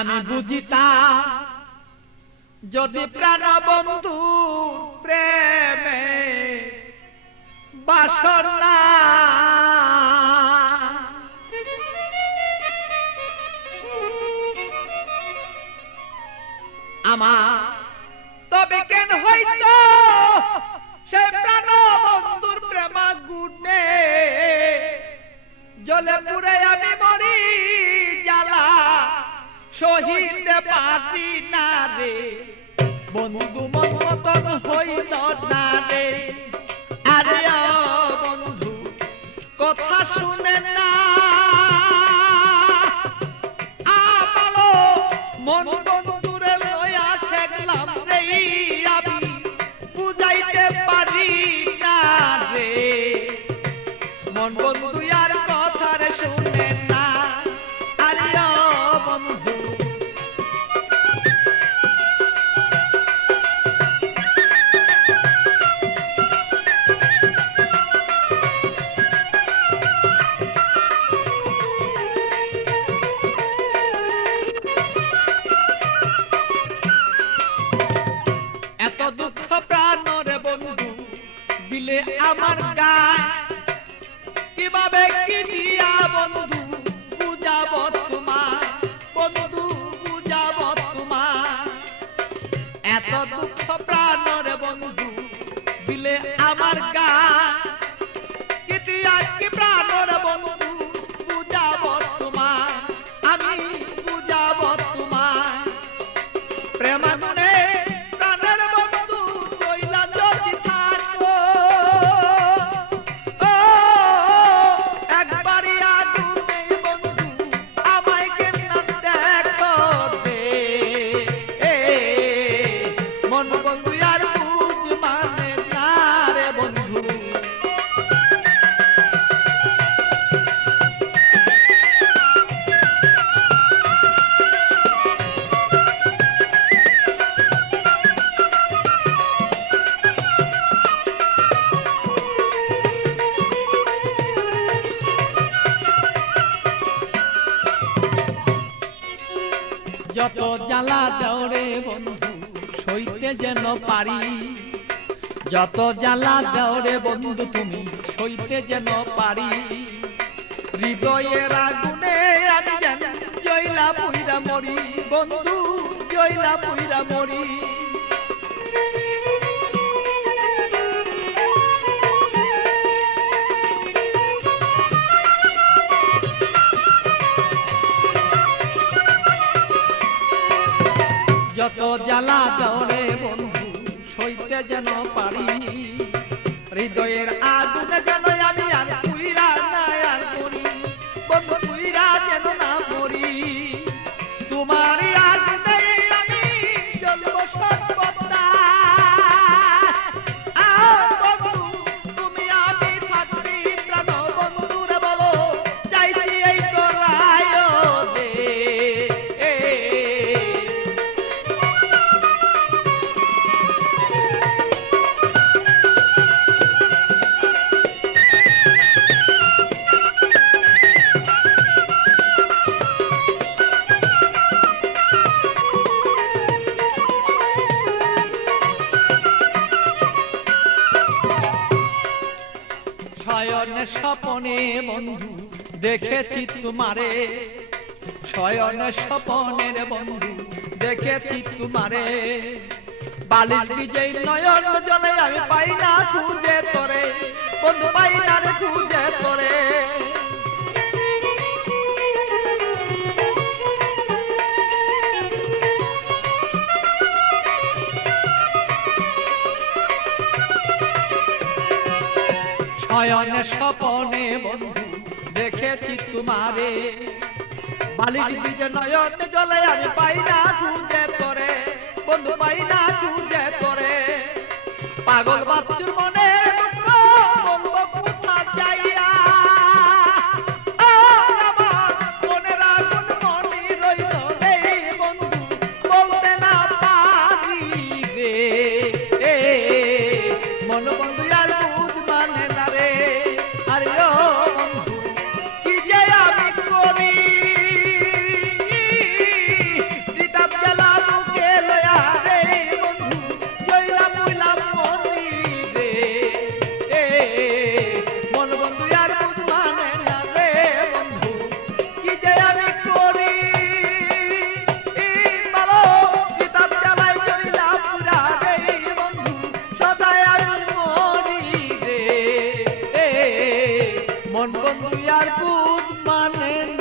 আমি বুঝিতাম যদি প্রাণ বন্ধু প্রেমে বাসনা আমার তবে কেন হইতো সে প্রাণ বন্ধুর প্রেমাগুনে জলে পুরে আমি মরি জ্বালা সহিতে পারি না রে বন্ধু মন মতন হইল না রে আরে বন্ধু কথা শুনে না আমালো মন বন্ধুরে লয়া ঠেকলাম রে আমি বুঝাইতে পারি না রে মন বন্ধু আর কথা রে শুনে না আরে বন্ধু এত দুঃখ প্রাণরে বন্ধু দিলে আমার গায় কিভাবে কি দিয়া বন্ধু বুঝাব তোমার বন্ধু বুঝাব তোমার এত দুঃখ প্রাণরে বন্ধু দিলে আমার গায় কি দিয়া কি প্রাণরে বন্ধু বুঝাব তোমার আমি বুঝাব তোমার প্রেমাগুনে যত জ্বালা দেওরে বন্ধু সইতে যেন পারি যত জ্বালা দেওরে বন্ধু তুমি সইতে যেন পারি হৃদয়ের আগুনে আমি যেন জয়লা পুইরা মরি বন্ধু জয়লা পুইরা মরি যত জ্বালা দেওরে বন্ধু সইতে যেন পারি হৃদয়ের আগুনে যেন আমি আর পুইরা না আর মরি বন্ধু পুইরা যেন না মরি তোমার আগুনে আমি জ্বলব সর্বদা বন্ধু তুমি আমি থাকবি প্রাণ বন্ধুরে বলো চাইছি এই তো রায় দে শয়নে স্বপনে বন্ধু দেখেছি তোমারে শয়নে স্বপনের বন্ধু দেখেছি তোমারে বালির বিজয় নয়ন জলে আমি পাই না খুঁজে তোরে বন্ধু পাই না রে খুঁজে তোরে শয়নে স্বপনে বন্ধু দেখেছি তোমারে বালির বীজে নয়ন জলে আমি পাই না খুঁজে তোরে বন্ধু পাই না খুঁজে তোরে পাগল বাচ্চুর মনে দুঃখ বলবো কোথা যাইয়া আমার মনের আগুন মনে রইল রে বন্ধু বলতে না পারি রে মন বন্ধু আর বুঝ মানে না রে আরে ও বন্ধু কি যে আমি করি মন বন্ধু আর বুঝ মানে